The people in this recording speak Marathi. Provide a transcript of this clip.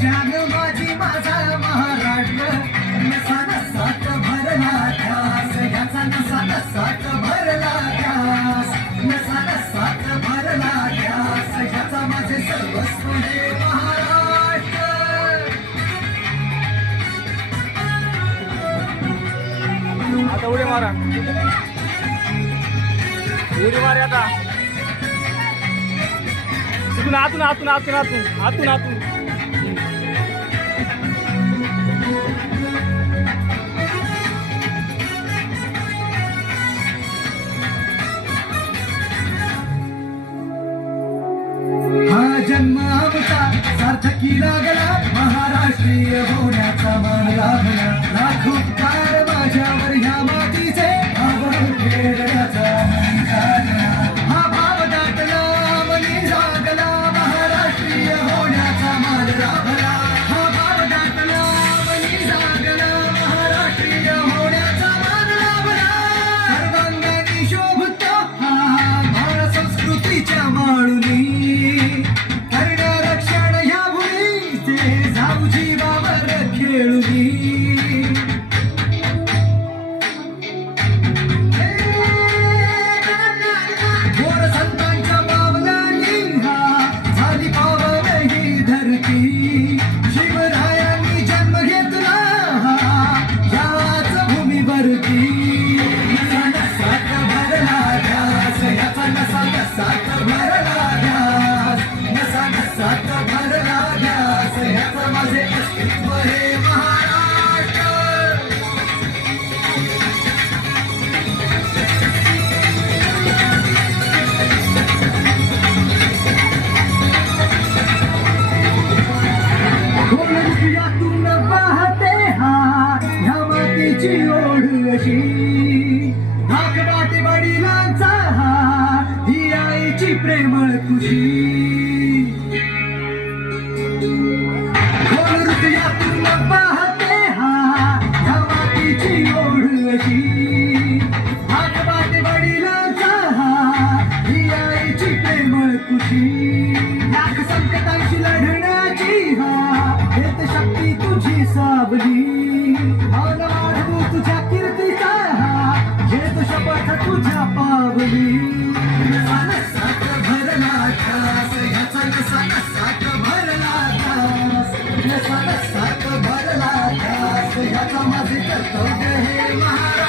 जान माझी माझा महाराष्ट्र. नसा नसात भरला नसा नसात भरला नसा नसात भरला माझे सर्वस्व हे महाराष्ट्र. आता उडी मारा. उडी मारे आता. तिथून आतून आतून आतून आतून आतून आतून. जन्म सार्थकी लागला महाराष्ट्रीय होण्याचा मान लागला. लाख उपकार माझ्यावर ह्या मातीचे आभार हा भाव दाटला मनी जागला महाराष्ट्रीय होण्याचा मान लाभला हा भाव दाटला मनी जागला महाराष्ट्रीय होण्याचा मान जाऊजी माझे अस्तित्व हे महाराष्ट्र. यातून वाहते हा ह्या मातीची ओढ अशी. धाक वडिलांचा हा ही आईची प्रेमळ खुशी. खुशी. लाख संकटांशी लढण्याची हेत शक्ती तुझी साबली भावना वाढवू तुझ्या कीर्तीचा हेत शपथ तुझ्या पावली. भरला सात भरला सात भरला माझे कर्तव्य हे महाराज.